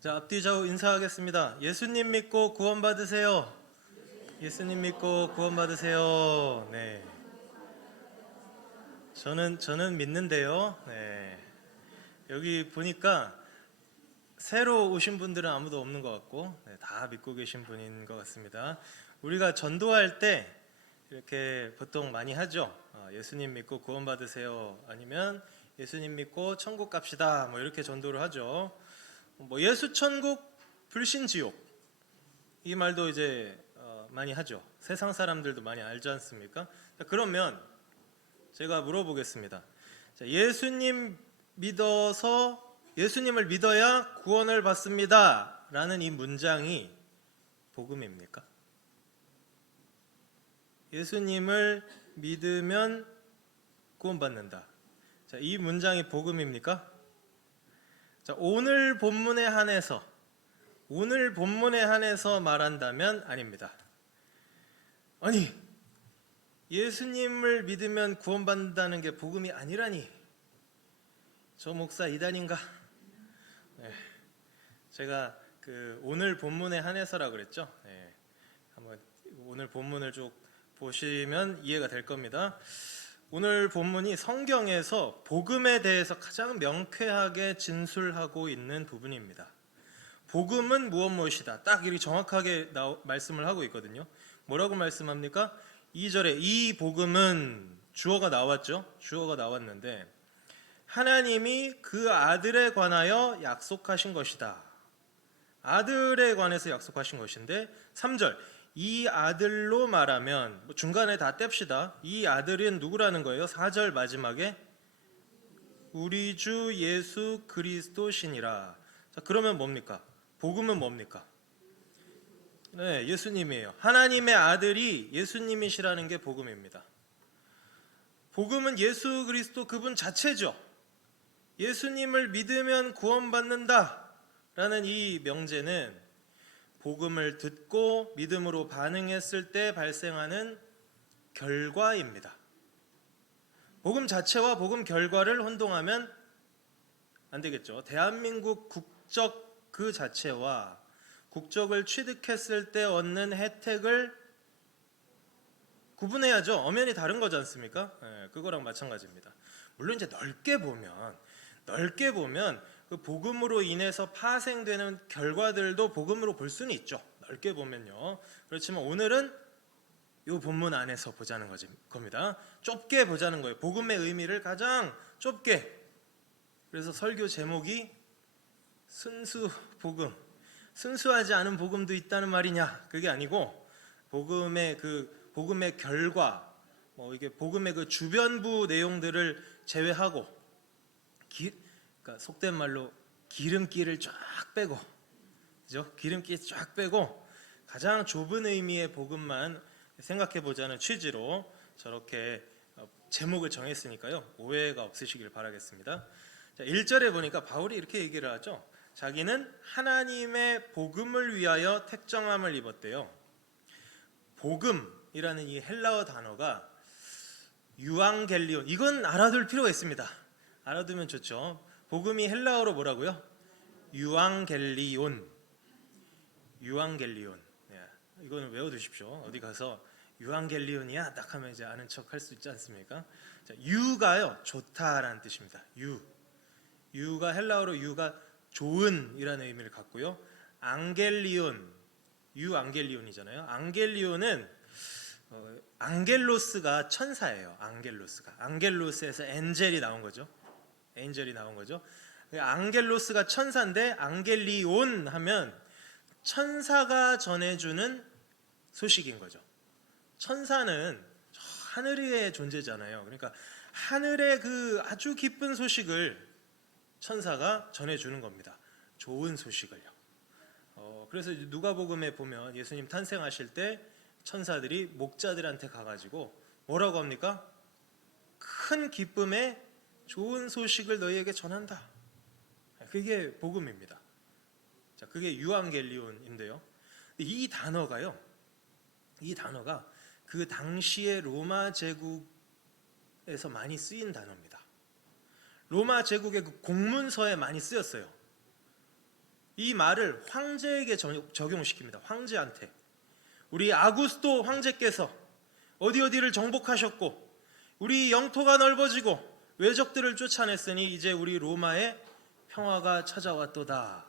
자, 앞뒤 좌우 인사하겠습니다. 예수님 믿고 구원받으세요. 예수님 믿고 구원받으세요. 네. 저는 믿는데요. 네. 여기 보니까 새로 오신 분들은 아무도 없는 것 같고, 네, 다 믿고 계신 분인 것 같습니다. 우리가 전도할 때 이렇게 보통 많이 하죠. 예수님 믿고 구원받으세요. 아니면 예수님 믿고 천국 갑시다. 뭐 이렇게 전도를 하죠. 뭐 예수 천국 불신 지옥 이 말도 이제 많이 하죠. 세상 사람들도 많이 알지 않습니까? 자, 그러면 제가 물어보겠습니다. 자, 예수님을 믿어야 구원을 받습니다 라는 이 문장이 복음입니까? 예수님을 믿으면 구원받는다. 자, 이 문장이 복음입니까? 자, 오늘 본문에 한해서 말한다면 아닙니다. 아니, 예수님을 믿으면 구원받는다는 게 복음이 아니라니. 저 목사 이단인가? 네, 제가 오늘 본문에 한해서라 그랬죠. 네, 한번 오늘 본문을 쭉 보시면 이해가 될 겁니다. 오늘 본문이 성경에서 복음에 대해서 가장 명쾌하게 진술하고 있는 부분입니다. 복음은 무엇이다. 딱 이렇게 정확하게 말씀을 하고 있거든요. 뭐라고 말씀합니까? 2절에 이 복음은 주어가 나왔죠. 주어가 나왔는데 하나님이 그 아들에 관하여 약속하신 것이다. 아들에 관해서 약속하신 것인데 3절 이 아들로 말하면 중간에 다 뗍시다. 이 아들은 누구라는 거예요? 4절 마지막에 우리 주 예수 그리스도시니라. 자, 그러면 뭡니까? 복음은 뭡니까? 네, 예수님이에요. 하나님의 아들이 예수님이시라는 게 복음입니다. 복음은 예수 그리스도 그분 자체죠. 예수님을 믿으면 구원받는다 라는 이 명제는 복음을 듣고 믿음으로 반응했을 때 발생하는 결과입니다. 복음 자체와 복음 결과를 혼동하면 안 되겠죠. 대한민국 국적 그 자체와 국적을 취득했을 때 얻는 혜택을 구분해야죠. 엄연히 다른 거지 않습니까? 네, 그거랑 마찬가지입니다. 물론 이제 넓게 보면 그 복음으로 인해서 파생되는 결과들도 복음으로 볼 수는 있죠. 넓게 보면요. 그렇지만 오늘은 이 본문 안에서 보자는 겁니다. 좁게 보자는 거예요. 복음의 의미를 가장 좁게. 그래서 설교 제목이 순수 복음. 순수하지 않은 복음도 있다는 말이냐? 그게 아니고 복음의 결과, 이게 복음의 그 주변부 내용들을 제외하고 그러니까 속된 말로 기름기를 쫙 빼고, 그죠? 기름기 쫙 빼고 가장 좁은 의미의 복음만 생각해 보자는 취지로 저렇게 제목을 정했으니까요. 오해가 없으시길 바라겠습니다. 자, 1절에 보니까 바울이 이렇게 얘기를 하죠. 자기는 하나님의 복음을 위하여 택정함을 입었대요. 복음이라는 이 헬라어 단어가 유앙겔리온, 이건 알아둘 필요가 있습니다. 알아두면 좋죠. 복음이 헬라어로 뭐라고요? 유앙겔리온. 네, 이거는 외워두십시오. 어디 가서 유앙겔리온이야 딱 하면 이제 아는 척 할 수 있지 않습니까? 자, 유가요 좋다라는 뜻입니다. 유가 헬라어로 유가 좋은이라는 의미를 갖고요. 유앙겔리온이잖아요. 안겔리온은 앙겔로스가 천사예요. 앙겔로스에서 엔젤이 나온 거죠. 앙겔로스가 천사인데 앙겔리온 하면 천사가 전해주는 소식인 거죠. 천사는 하늘 위의 존재잖아요. 그러니까 하늘의 그 아주 기쁜 소식을 천사가 전해주는 겁니다. 좋은 소식을요. 그래서 누가복음에 보면 예수님 탄생하실 때 천사들이 목자들한테 가가지고 뭐라고 합니까? 큰 기쁨의 좋은 소식을 너희에게 전한다. 그게 복음입니다. 자, 그게 유앙겔리온인데요. 이 단어가 그 당시의 로마 제국에서 많이 쓰인 단어입니다. 로마 제국의 그 공문서에 많이 쓰였어요. 이 말을 황제에게 적용시킵니다. 황제한테. 우리 아구스도 황제께서 어디를 정복하셨고 우리 영토가 넓어지고 외적들을 쫓아냈으니 이제 우리 로마에 평화가 찾아왔도다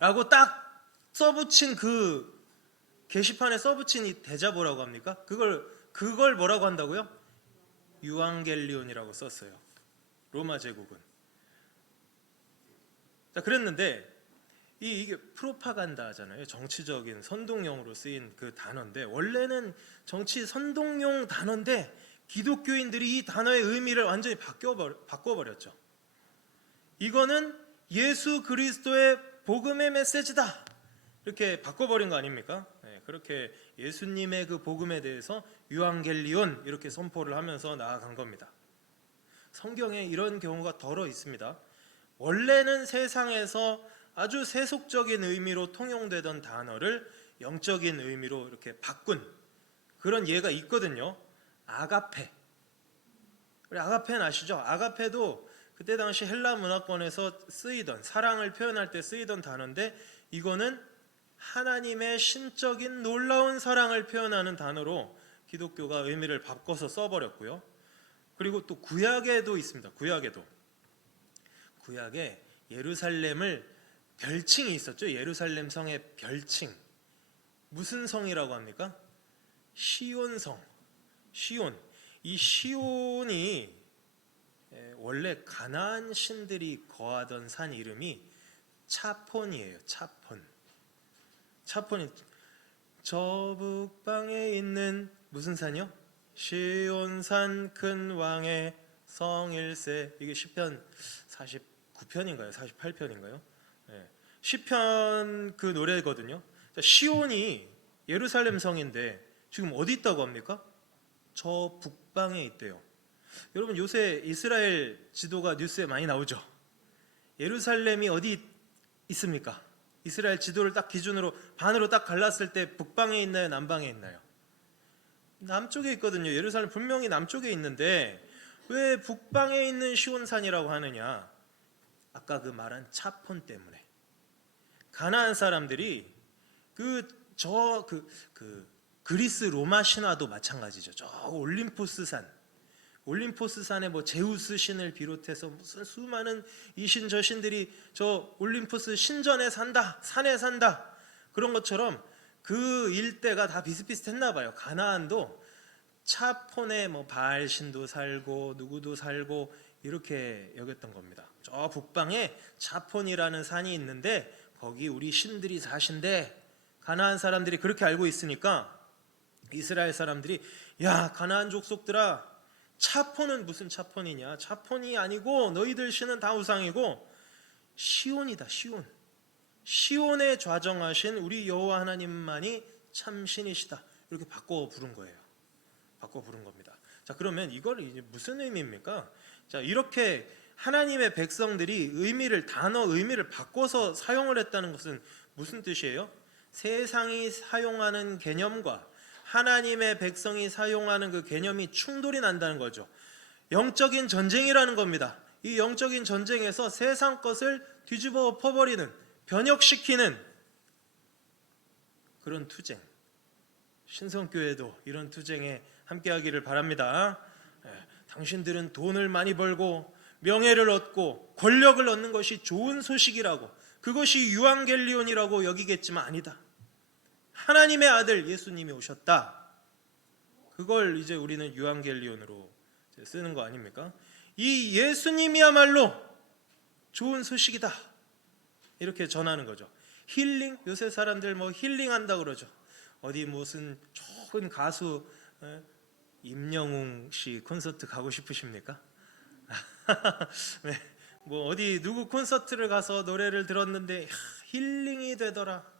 라고 딱 써붙인 그 게시판에 써붙인 이 대자보라고 합니까? 그걸 뭐라고 한다고요? 유앙겔리온이라고 썼어요. 로마 제국은. 자, 그랬는데 이게 프로파간다잖아요. 정치적인 선동용으로 쓰인 그 단어인데 원래는 정치 선동용 단어인데 기독교인들이 이 단어의 의미를 완전히 바꿔버렸죠. 이거는 예수 그리스도의 복음의 메시지다 이렇게 바꿔버린 거 아닙니까? 네, 그렇게 예수님의 그 복음에 대해서 유앙겔리온 이렇게 선포를 하면서 나아간 겁니다. 성경에 이런 경우가 덜어 있습니다. 원래는 세상에서 아주 세속적인 의미로 통용되던 단어를 영적인 의미로 이렇게 바꾼 그런 예가 있거든요. 아가페. 우리 아가페는 아시죠? 아가페도 그때 당시 헬라 문화권에서 쓰이던 사랑을 표현할 때 쓰이던 단어인데 이거는 하나님의 신적인 놀라운 사랑을 표현하는 단어로 기독교가 의미를 바꿔서 써버렸고요. 그리고 또 구약에도 있습니다. 구약에 예루살렘을 별칭이 있었죠. 예루살렘 성의 별칭. 무슨 성이라고 합니까? 시온성. 시온. 이 시온이 원래 가나안 신들이 거하던 산 이름이 차폰이에요. 차폰이 저 북방에 있는 무슨 산이요? 시온산 큰 왕의 성일세. 이게 시편 49편인가요? 48편인가요? 네. 시편 그 노래거든요. 시온이 예루살렘 성인데 지금 어디 있다고 합니까? 저 북방에 있대요. 여러분 요새 이스라엘 지도가 뉴스에 많이 나오죠. 예루살렘이 어디 있습니까? 이스라엘 지도를 딱 기준으로 반으로 딱 갈랐을 때 북방에 있나요? 남방에 있나요? 남쪽에 있거든요. 예루살렘 분명히 남쪽에 있는데 왜 북방에 있는 시온산이라고 하느냐? 아까 그 말한 차폰 때문에. 가나안 사람들이 그리스 로마 신화도 마찬가지죠. 저 올림포스산에 뭐 제우스 신을 비롯해서 무슨 수많은 이신 저신들이 저 올림포스 신전에 산에 산다. 그런 것처럼 그 일대가 다 비슷비슷했나 봐요. 가나안도 차폰에 뭐 바알 신도 살고 누구도 살고 이렇게 여겼던 겁니다. 저 북방에 차폰이라는 산이 있는데 거기 우리 신들이 사신대. 가나안 사람들이 그렇게 알고 있으니까 이스라엘 사람들이 야 가나안 족속들아 차폰은 무슨 차폰이냐? 차폰이 아니고 너희들 신은 다 우상이고 시온이다. 시온에 좌정하신 우리 여호와 하나님만이 참 신이시다. 이렇게 바꿔 부른 겁니다. 자, 그러면 이걸 이제 무슨 의미입니까? 자, 이렇게 하나님의 백성들이 단어 의미를 바꿔서 사용을 했다는 것은 무슨 뜻이에요? 세상이 사용하는 개념과 하나님의 백성이 사용하는 그 개념이 충돌이 난다는 거죠. 영적인 전쟁이라는 겁니다. 이 영적인 전쟁에서 세상 것을 뒤집어 엎어버리는, 변혁시키는 그런 투쟁. 신성교회도 이런 투쟁에 함께하기를 바랍니다. 당신들은 돈을 많이 벌고 명예를 얻고 권력을 얻는 것이 좋은 소식이라고, 그것이 유앙겔리온이라고 여기겠지만 아니다. 하나님의 아들 예수님이 오셨다. 그걸 이제 우리는 유앙겔리온으로 쓰는 거 아닙니까? 이 예수님이야말로 좋은 소식이다. 이렇게 전하는 거죠. 힐링, 요새 사람들 뭐 힐링한다 그러죠. 어디 무슨 좋은 가수 임영웅 씨 콘서트 가고 싶으십니까? 네, 뭐 어디 누구 콘서트를 가서 노래를 들었는데 힐링이 되더라.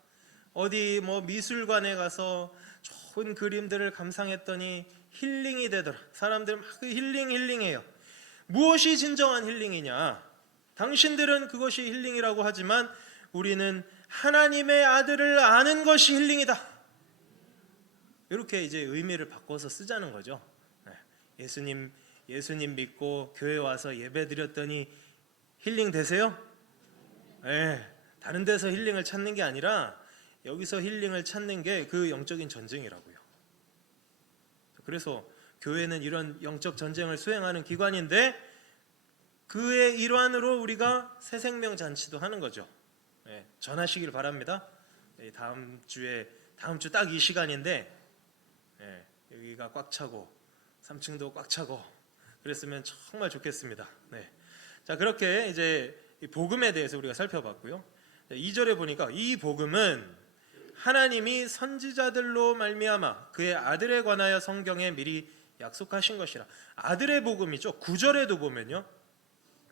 어디 뭐 미술관에 가서 좋은 그림들을 감상했더니 힐링이 되더라. 사람들 막 힐링해요. 무엇이 진정한 힐링이냐? 당신들은 그것이 힐링이라고 하지만 우리는 하나님의 아들을 아는 것이 힐링이다. 이렇게 이제 의미를 바꿔서 쓰자는 거죠. 예수님 믿고 교회 와서 예배 드렸더니 힐링 되세요? 네, 다른 데서 힐링을 찾는 게 아니라 여기서 힐링을 찾는 게 그 영적인 전쟁이라고요. 그래서 교회는 이런 영적 전쟁을 수행하는 기관인데 그의 일환으로 우리가 새 생명 잔치도 하는 거죠. 전하시길 바랍니다. 다음 주 딱 이 시간인데 여기가 꽉 차고 3층도 꽉 차고 그랬으면 정말 좋겠습니다. 자, 그렇게 이제 복음에 대해서 우리가 살펴봤고요. 2절에 보니까 이 복음은 하나님이 선지자들로 말미암아 그의 아들에 관하여 성경에 미리 약속하신 것이라. 아들의 복음이죠. 9절에도 보면요,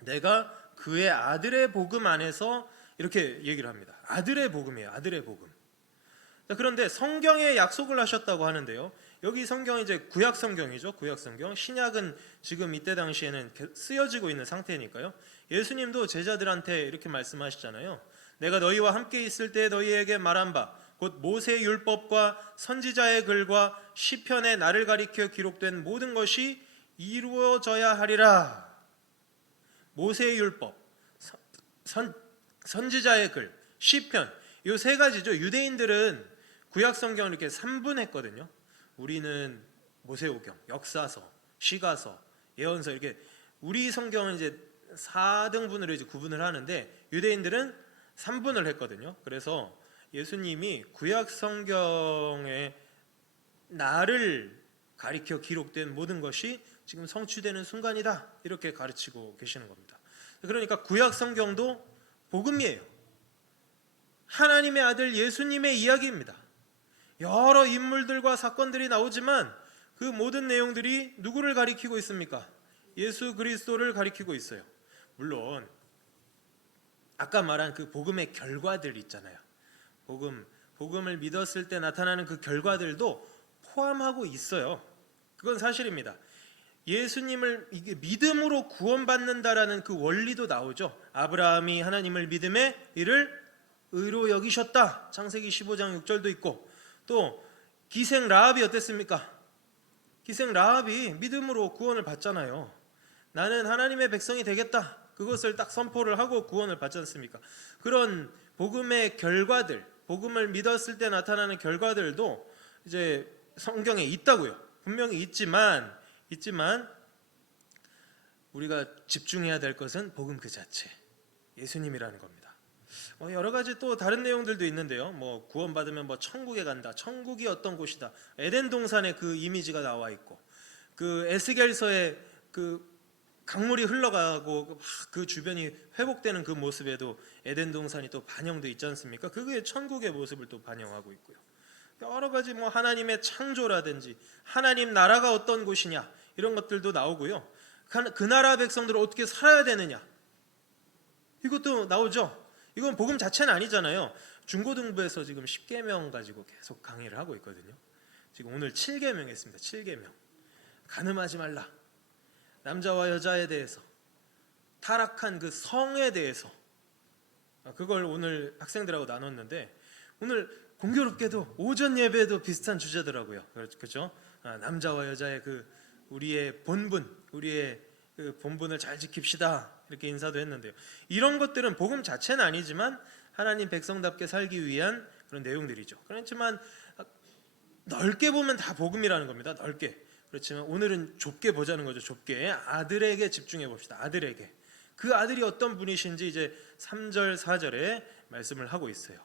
내가 그의 아들의 복음 안에서 이렇게 얘기를 합니다. 아들의 복음이에요. 아들의 복음. 자, 그런데 성경에 약속을 하셨다고 하는데요, 여기 성경은 이제 구약 성경이죠. 구약 성경. 신약은 지금 이때 당시에는 쓰여지고 있는 상태니까요. 예수님도 제자들한테 이렇게 말씀하시잖아요. 내가 너희와 함께 있을 때 너희에게 말한 바 곧 모세의 율법과 선지자의 글과 시편에 나를 가리켜 기록된 모든 것이 이루어져야 하리라. 모세의 율법, 선지자의 글, 시편, 이 세 가지죠. 유대인들은 구약 성경을 이렇게 3분했거든요. 우리는 모세오경, 역사서, 시가서, 예언서, 이렇게 우리 성경은 이제 4등분으로 이제 구분을 하는데 유대인들은 3분을 했거든요. 그래서 예수님이 구약 성경에 나를 가리켜 기록된 모든 것이 지금 성취되는 순간이다, 이렇게 가르치고 계시는 겁니다. 그러니까 구약 성경도 복음이에요. 하나님의 아들 예수님의 이야기입니다. 여러 인물들과 사건들이 나오지만 그 모든 내용들이 누구를 가리키고 있습니까? 예수 그리스도를 가리키고 있어요. 물론 아까 말한 그 복음의 결과들 있잖아요. 복음을 믿었을 때 나타나는 그 결과들도 포함하고 있어요. 그건 사실입니다. 예수님을 이게 믿음으로 구원받는다라는 그 원리도 나오죠. 아브라함이 하나님을 믿음에 이를 의로 여기셨다. 창세기 15장 6절도 있고, 또 기생 라합이 어땠습니까? 기생 라합이 믿음으로 구원을 받잖아요. 나는 하나님의 백성이 되겠다. 그것을 딱 선포를 하고 구원을 받지 않습니까? 그런 복음의 결과들, 복음을 믿었을 때 나타나는 결과들도 이제 성경에 있다고요. 분명히 있지만 우리가 집중해야 될 것은 복음 그 자체, 예수님이라는 겁니다. 여러 가지 또 다른 내용들도 있는데요. 구원받으면 천국에 간다, 천국이 어떤 곳이다, 에덴 동산에 그 이미지가 나와 있고, 그 에스겔서에 그 강물이 흘러가고 그 주변이 회복되는 그 모습에도 에덴 동산이 또 반영돼 있지 않습니까? 그게 천국의 모습을 또 반영하고 있고요. 여러 가지 하나님의 창조라든지 하나님 나라가 어떤 곳이냐, 이런 것들도 나오고요. 그 나라 백성들은 어떻게 살아야 되느냐, 이것도 나오죠. 이건 복음 자체는 아니잖아요. 중고등부에서 지금 10계명 가지고 계속 강의를 하고 있거든요. 지금 오늘 7계명 했습니다. 7계명. 간음하지 말라, 남자와 여자에 대해서, 타락한 그 성에 대해서, 그걸 오늘 학생들하고 나눴는데, 오늘 공교롭게도 오전 예배도 비슷한 주제더라고요. 그렇죠? 남자와 여자의 그 우리의 그 본분을 잘 지킵시다, 이렇게 인사도 했는데요. 이런 것들은 복음 자체는 아니지만 하나님 백성답게 살기 위한 그런 내용들이죠. 그렇지만 넓게 보면 다 복음이라는 겁니다. 넓게. 그렇지만 오늘은 좁게 보자는 거죠. 좁게 아들에게 집중해 봅시다. 아들에게. 그 아들이 어떤 분이신지 이제 3절 4절에 말씀을 하고 있어요.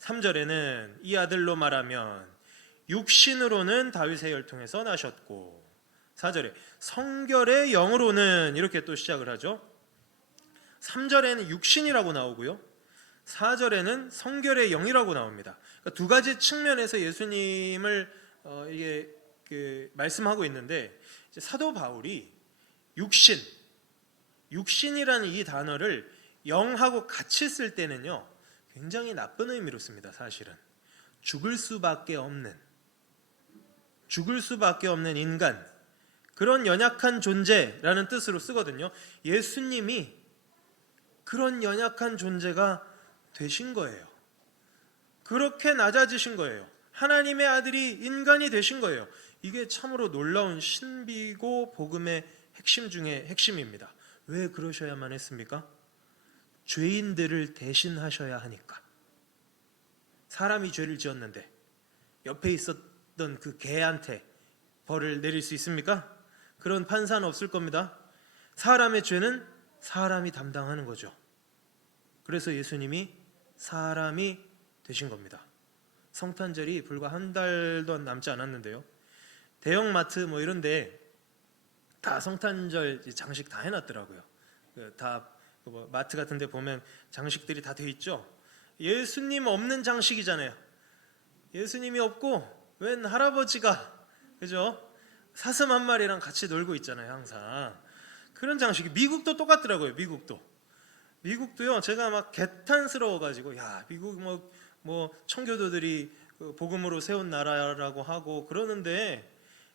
3절에는 이 아들로 말하면 육신으로는 다윗의 혈통에서 나셨고, 4절에 성결의 영으로는, 이렇게 또 시작을 하죠. 3절에는 육신이라고 나오고요, 4절에는 성결의 영이라고 나옵니다. 그러니까 두 가지 측면에서 예수님을 말씀하고 있는데, 사도 바울이 육신이라는 이 단어를 영하고 같이 쓸 때는요, 굉장히 나쁜 의미로 씁니다. 사실은 죽을 수밖에 없는 인간, 그런 연약한 존재라는 뜻으로 쓰거든요. 예수님이 그런 연약한 존재가 되신 거예요. 그렇게 낮아지신 거예요. 하나님의 아들이 인간이 되신 거예요. 이게 참으로 놀라운 신비고 복음의 핵심 중에 핵심입니다. 왜 그러셔야만 했습니까? 죄인들을 대신하셔야 하니까. 사람이 죄를 지었는데 옆에 있었던 그 개한테 벌을 내릴 수 있습니까? 그런 판사는 없을 겁니다. 사람의 죄는 사람이 담당하는 거죠. 그래서 예수님이 사람이 되신 겁니다. 성탄절이 불과 한 달도 남지 않았는데요. 대형마트 뭐 이런데 다 성탄절 장식 다 해놨더라고요. 다 마트 같은 데 보면 장식들이 다 돼 있죠. 예수님 없는 장식이잖아요. 예수님이 없고 웬 할아버지가, 그죠? 사슴 한 마리랑 같이 놀고 있잖아요. 항상 그런 장식이. 미국도 똑같더라고요. 미국도요. 제가 막 개탄스러워가지고, 야, 미국 뭐 청교도들이 복음으로 세운 나라라고 하고 그러는데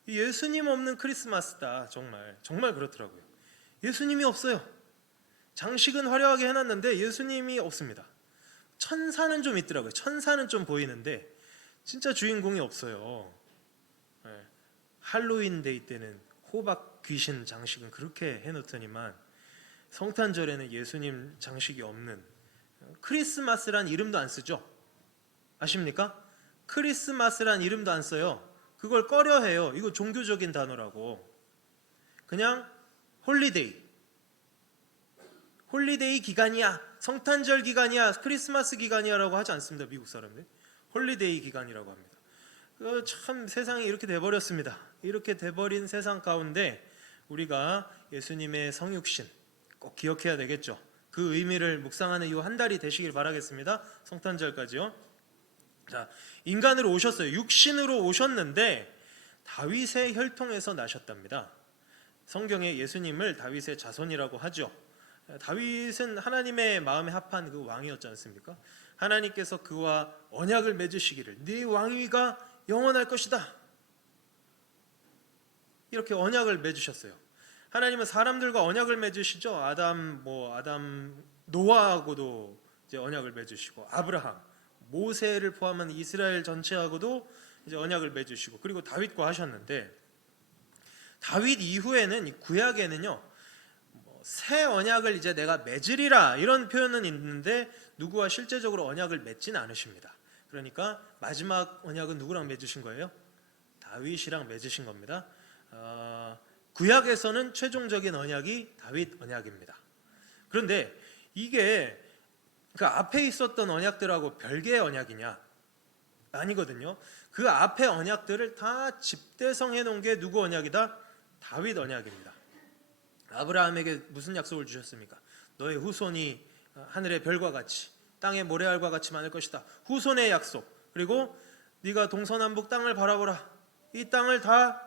예수님 없는 크리스마스다. 정말 그렇더라고요. 예수님이 없어요. 장식은 화려하게 해놨는데 예수님이 없습니다. 천사는 좀 있더라고요. 천사는 좀 보이는데 진짜 주인공이 없어요. 할로윈 데이 때는 호박 귀신 장식은 그렇게 해놓더니만 성탄절에는 예수님 장식이 없는, 크리스마스란 이름도 안 쓰죠. 아십니까? 크리스마스란 이름도 안 써요. 그걸 꺼려해요. 이거 종교적인 단어라고. 그냥 홀리데이 기간이야, 성탄절 기간이야, 크리스마스 기간이야 라고 하지 않습니다. 미국 사람들 홀리데이 기간이라고 합니다. 참 세상이 이렇게 돼버렸습니다. 이렇게 돼버린 세상 가운데 우리가 예수님의 성육신 꼭 기억해야 되겠죠. 그 의미를 묵상하는 이 한 달이 되시길 바라겠습니다. 성탄절까지요. 자, 인간으로 오셨어요. 육신으로 오셨는데 다윗의 혈통에서 나셨답니다. 성경에 예수님을 다윗의 자손이라고 하죠. 다윗은 하나님의 마음에 합한 그 왕이었지 않습니까? 하나님께서 그와 언약을 맺으시기를, 네 왕위가 영원할 것이다, 이렇게 언약을 맺으셨어요. 하나님은 사람들과 언약을 맺으시죠. 아담 노아하고도 이제 언약을 맺으시고, 아브라함, 모세를 포함한 이스라엘 전체하고도 이제 언약을 맺으시고, 그리고 다윗과 하셨는데, 다윗 이후에는 구약에는요, 새 언약을 이제 내가 맺으리라 이런 표현은 있는데 누구와 실제적으로 언약을 맺지는 않으십니다. 그러니까 마지막 언약은 누구랑 맺으신 거예요? 다윗이랑 맺으신 겁니다. 구약에서는 최종적인 언약이 다윗 언약입니다. 그런데 이게 그 앞에 있었던 언약들하고 별개의 언약이냐? 아니거든요. 그 앞에 언약들을 다 집대성해 놓은 게 누구 언약이다? 다윗 언약입니다. 아브라함에게 무슨 약속을 주셨습니까? 너의 후손이 하늘의 별과 같이 땅의 모래알과 같이 많을 것이다. 후손의 약속. 그리고 네가 동서남북 땅을 바라보라. 이 땅을 다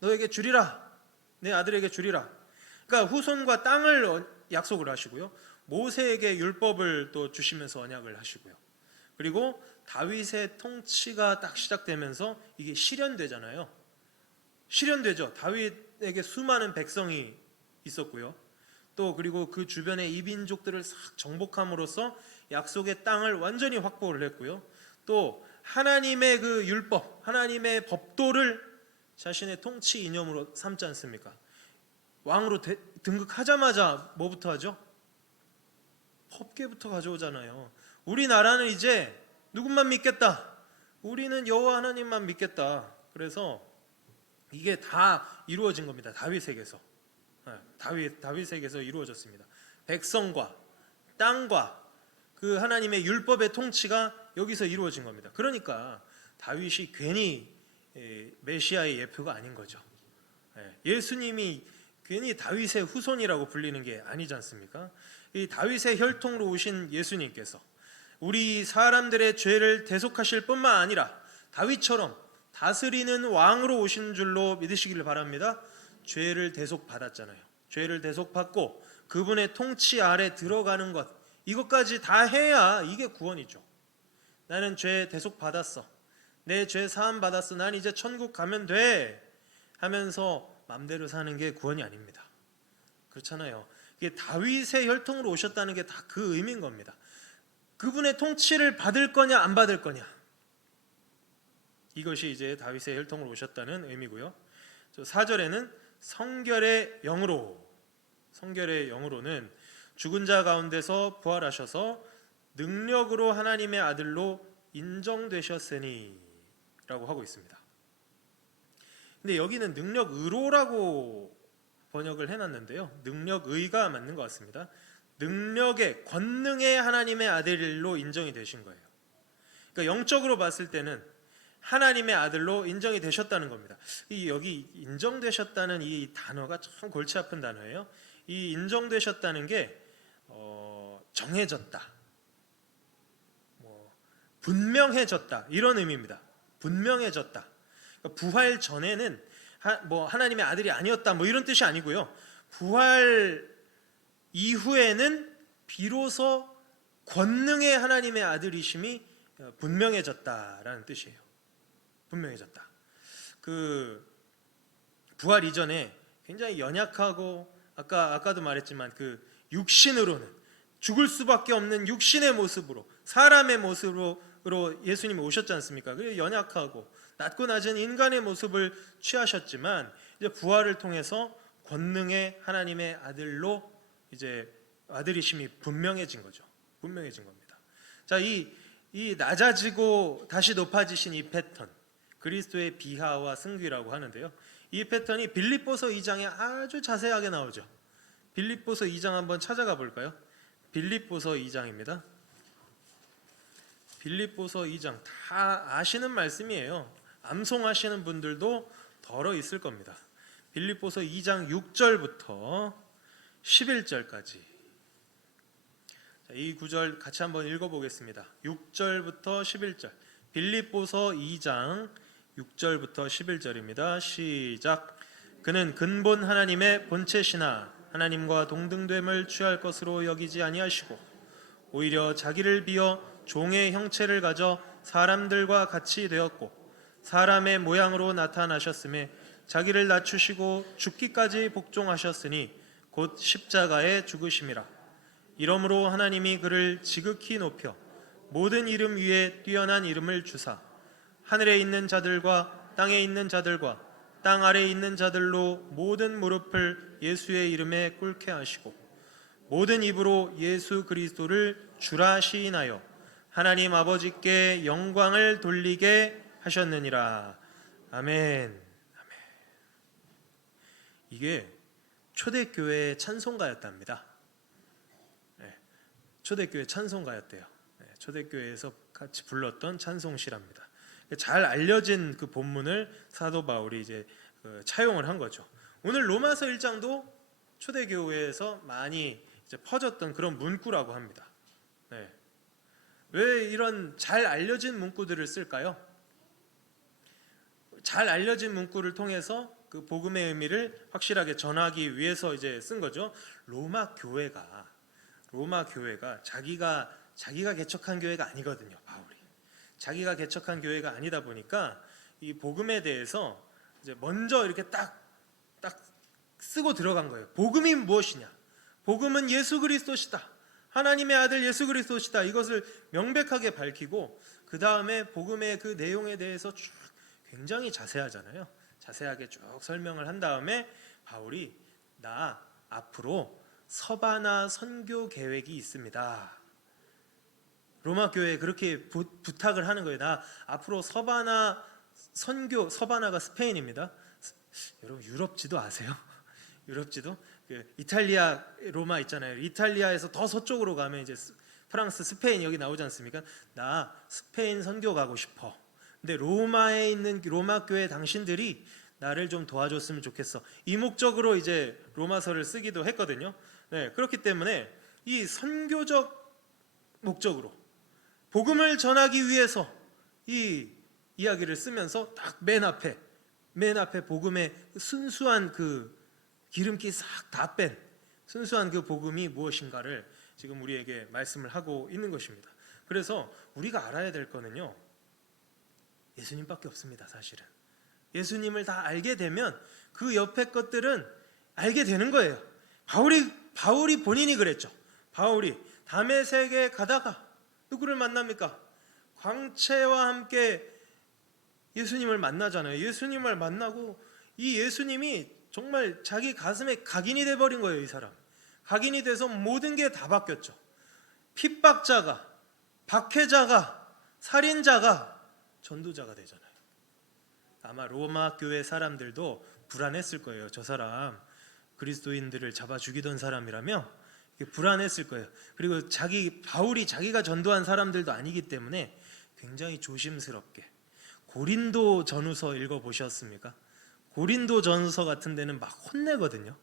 너에게 주리라. 내 아들에게 주리라. 그러니까 후손과 땅을 약속을 하시고요. 모세에게 율법을 또 주시면서 언약을 하시고요. 그리고 다윗의 통치가 딱 시작되면서 이게 실현되잖아요. 실현되죠. 다윗에게 수많은 백성이 있었고요. 또 그리고 그 주변의 이민족들을 싹 정복함으로써 약속의 땅을 완전히 확보를 했고요. 또 하나님의 그 율법, 하나님의 법도를 자신의 통치 이념으로 삼지 않습니까? 왕으로 등극하자마자 뭐부터 하죠? 법궤부터 가져오잖아요. 우리나라는 이제 누군만 믿겠다. 우리는 여호와 하나님만 믿겠다. 그래서 이게 다 이루어진 겁니다. 다윗에게서. 다윗에게서 이루어졌습니다. 백성과 땅과 그 하나님의 율법의 통치가 여기서 이루어진 겁니다. 그러니까 다윗이 괜히 메시아의 예표가 아닌 거죠. 예수님이 괜히 다윗의 후손이라고 불리는 게 아니지 않습니까? 이 다윗의 혈통으로 오신 예수님께서 우리 사람들의 죄를 대속하실 뿐만 아니라 다윗처럼 다스리는 왕으로 오신 줄로 믿으시기를 바랍니다. 죄를 대속받았잖아요. 죄를 대속받고 그분의 통치 아래 들어가는 것, 이것까지 다 해야 이게 구원이죠. 나는 죄 대속받았어, 내 죄 사함 받았어, 난 이제 천국 가면 돼 하면서 맘대로 사는 게 구원이 아닙니다. 그렇잖아요. 이게 다윗의 혈통으로 오셨다는 게 다 그 의미인 겁니다. 그분의 통치를 받을 거냐 안 받을 거냐, 이것이 이제 다윗의 혈통으로 오셨다는 의미고요. 4절에는 성결의 영으로는 죽은 자 가운데서 부활하셔서 능력으로 하나님의 아들로 인정되셨으니 라고 하고 있습니다. 근데 여기는 능력의로라고 번역을 해놨는데요, 능력의가 맞는 것 같습니다. 능력의, 권능의 하나님의 아들로 인정이 되신 거예요. 그러니까 영적으로 봤을 때는 하나님의 아들로 인정이 되셨다는 겁니다. 여기 인정되셨다는 이 단어가 참 골치 아픈 단어예요. 이 인정되셨다는 게 정해졌다, 분명해졌다, 이런 의미입니다. 분명해졌다. 그러니까 부활 전에는 하나님의 아들이 아니었다, 이런 뜻이 아니고요. 부활 이후에는 비로소 권능의 하나님의 아들이심이 분명해졌다라는 뜻이에요. 분명해졌다. 그 부활 이전에 굉장히 연약하고 아까도 말했지만 그 육신으로는 죽을 수밖에 없는 육신의 모습으로, 사람의 모습으로 예수님이 오셨지 않습니까? 그 연약하고 낮고 낮은 인간의 모습을 취하셨지만 이제 부활을 통해서 권능의 하나님의 아들로 이제 아들이심이 분명해진 거죠. 분명해진 겁니다. 자, 이 낮아지고 다시 높아지신 이 패턴, 그리스도의 비하와 승귀라고 하는데요. 이 패턴이 빌립보서 2장에 아주 자세하게 나오죠. 빌립보서 2장 한번 찾아가 볼까요? 빌립보서 2장입니다. 빌립보서 2장 다 아시는 말씀이에요. 암송하시는 분들도 덜어 있을 겁니다. 빌립보서 2장 6절부터 11절까지 이 구절 같이 한번 읽어보겠습니다. 6절부터 11절, 빌립보서 2장 6절부터 11절입니다. 시작. 그는 근본 하나님의 본체시나 하나님과 동등됨을 취할 것으로 여기지 아니하시고 오히려 자기를 비어 종의 형체를 가져 사람들과 같이 되었고 사람의 모양으로 나타나셨음에 자기를 낮추시고 죽기까지 복종하셨으니 곧 십자가에 죽으심이라. 이러므로 하나님이 그를 지극히 높여 모든 이름 위에 뛰어난 이름을 주사 하늘에 있는 자들과 땅에 있는 자들과 땅 아래에 있는 자들로 모든 무릎을 예수의 이름에 꿇게 하시고 모든 입으로 예수 그리스도를 주라 시인하여 하나님 아버지께 영광을 돌리게 하셨느니라. 아멘. 아멘. 이게 초대교회의 찬송가였답니다. 초대교회 찬송가였대요. 초대교회에서 같이 불렀던 찬송시랍니다. 잘 알려진 그 본문을 사도 바울이 이제 차용을 한 거죠. 오늘 로마서 1장도 초대교회에서 많이 이제 퍼졌던 그런 문구라고 합니다. 왜 이런 잘 알려진 문구들을 쓸까요? 잘 알려진 문구를 통해서 그 복음의 의미를 확실하게 전하기 위해서 이제 쓴 거죠. 로마 교회가 자기가 개척한 교회가 아니거든요. 바울이 자기가 개척한 교회가 아니다 보니까 이 복음에 대해서 이제 먼저 이렇게 딱 쓰고 들어간 거예요. 복음이 무엇이냐? 복음은 예수 그리스도시다. 하나님의 아들 예수 그리스도시다. 이것을 명백하게 밝히고 그 다음에 복음의 그 내용에 대해서 쭉 굉장히 자세하잖아요. 자세하게 쭉 설명을 한 다음에 바울이 나 앞으로 서바나 선교 계획이 있습니다. 로마 교회에 그렇게 부탁을 하는 거예요. 나 앞으로 서바나 선교, 서바나가 스페인입니다. 여러분 유럽 지도 아세요? 유럽 지도? 이탈리아 로마 있잖아요. 이탈리아에서 더 서쪽으로 가면 이제 프랑스, 스페인 여기 나오지 않습니까? 나 스페인 선교 가고 싶어. 근데 로마에 있는 로마 교회 당신들이 나를 좀 도와줬으면 좋겠어. 이 목적으로 이제 로마서를 쓰기도 했거든요. 그렇기 때문에 이 선교적 목적으로 복음을 전하기 위해서 이 이야기를 쓰면서 딱 맨 앞에 복음의 순수한 그 기름기 싹 다 뺀 순수한 그 복음이 무엇인가를 지금 우리에게 말씀을 하고 있는 것입니다. 그래서 우리가 알아야 될 거는요, 예수님밖에 없습니다. 사실은 예수님을 다 알게 되면 그 옆에 것들은 알게 되는 거예요. 바울이 본인이 그랬죠. 바울이 다메섹에 가다가 누구를 만납니까? 광채와 함께 예수님을 만나잖아요. 예수님을 만나고 이 예수님이 정말 자기 가슴에 각인이 돼버린 거예요. 이 사람 각인이 돼서 모든 게 다 바뀌었죠. 핍박자가, 박해자가, 살인자가 전도자가 되잖아요. 아마 로마 교회 사람들도 불안했을 거예요. 저 사람 그리스도인들을 잡아 죽이던 사람이라며 불안했을 거예요. 그리고 바울이 자기가 전도한 사람들도 아니기 때문에 굉장히 조심스럽게. 고린도 전후서 읽어보셨습니까? 고린도 전후서 같은 데는 막 혼내거든요.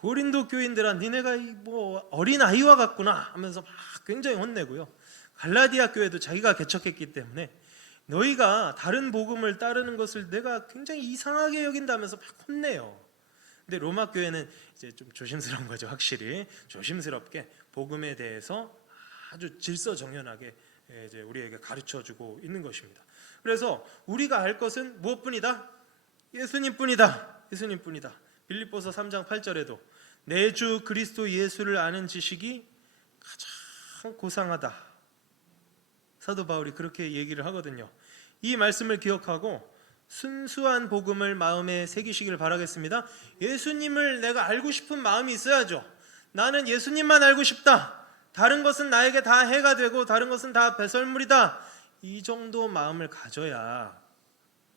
고린도 교인들아, 니네가 뭐 어린 아이와 같구나 하면서 막 굉장히 혼내고요. 갈라디아 교회도 자기가 개척했기 때문에 너희가 다른 복음을 따르는 것을 내가 굉장히 이상하게 여긴다면서 막 혼내요. 근데 로마 교회는 이제 좀 조심스러운 거죠. 확실히 조심스럽게 복음에 대해서 아주 질서정연하게 이제 우리에게 가르쳐주고 있는 것입니다. 그래서 우리가 알 것은 무엇뿐이다? 예수님뿐이다. 예수님뿐이다. 빌립보서 3장 8절에도 내 주 그리스도 예수를 아는 지식이 가장 고상하다. 사도 바울이 그렇게 얘기를 하거든요. 이 말씀을 기억하고 순수한 복음을 마음에 새기시길 바라겠습니다. 예수님을 내가 알고 싶은 마음이 있어야죠. 나는 예수님만 알고 싶다. 다른 것은 나에게 다 해가 되고 다른 것은 다 배설물이다. 이 정도 마음을 가져야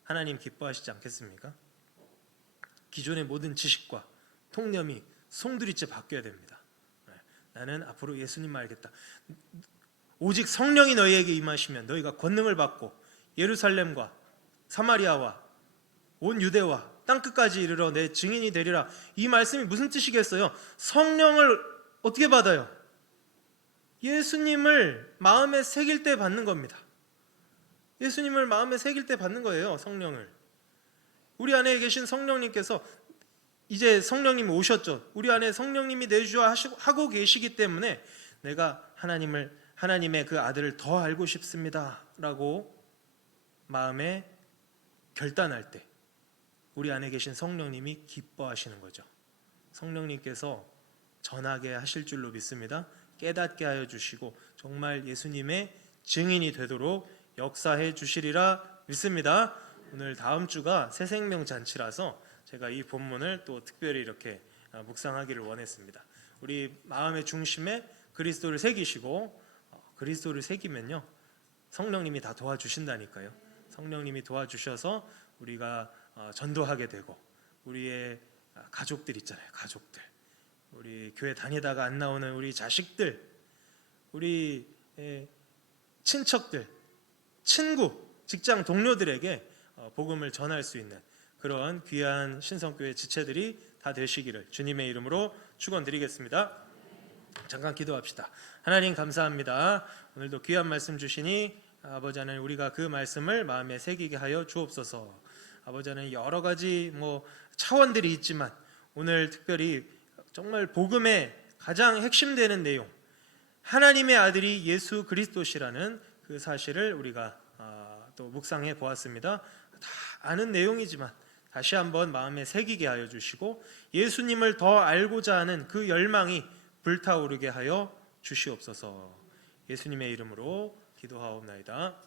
하나님 기뻐하시지 않겠습니까? 기존의 모든 지식과 통념이 송두리째 바뀌어야 됩니다. 나는 앞으로 예수님만 알겠다. 오직 성령이 너희에게 임하시면 너희가 권능을 받고 예루살렘과 사마리아와 온 유대와 땅끝까지 이르러 내 증인이 되리라. 이 말씀이 무슨 뜻이겠어요? 성령을 어떻게 받아요? 예수님을 마음에 새길 때 받는 겁니다. 예수님을 마음에 새길 때 받는 거예요. 성령을. 우리 안에 계신 성령님께서 이제 성령님이 오셨죠. 우리 안에 성령님이 내주하 하고 계시기 때문에 내가 하나님의 그 아들을 더 알고 싶습니다 라고 마음에 결단할 때 우리 안에 계신 성령님이 기뻐하시는 거죠. 성령님께서 전하게 하실 줄로 믿습니다. 깨닫게 하여 주시고 정말 예수님의 증인이 되도록 역사해 주시리라 믿습니다. 오늘 다음 주가 새생명 잔치라서 제가 이 본문을 또 특별히 이렇게 묵상하기를 원했습니다. 우리 마음의 중심에 그리스도를 새기시고 그리스도를 새기면요 성령님이 다 도와주신다니까요. 성령님이 도와주셔서 우리가 전도하게 되고 우리의 가족들 있잖아요. 가족들, 우리 교회 다니다가 안 나오는 우리 자식들, 우리 친척들, 친구, 직장 동료들에게 복음을 전할 수 있는 그런 귀한 신성교회 지체들이 다 되시기를 주님의 이름으로 축원드리겠습니다. 잠깐 기도합시다. 하나님 감사합니다. 오늘도 귀한 말씀 주시니 아버지 하나님, 우리가 그 말씀을 마음에 새기게 하여 주옵소서. 아버지 하나님, 여러 가지 차원들이 있지만 오늘 특별히 정말 복음의 가장 핵심되는 내용, 하나님의 아들이 예수 그리스도시라는 그 사실을 우리가 또 묵상해 보았습니다. 다 아는 내용이지만 다시 한번 마음에 새기게 하여 주시고 예수님을 더 알고자 하는 그 열망이 불타오르게 하여 주시옵소서. 예수님의 이름으로 기도하옵나이다.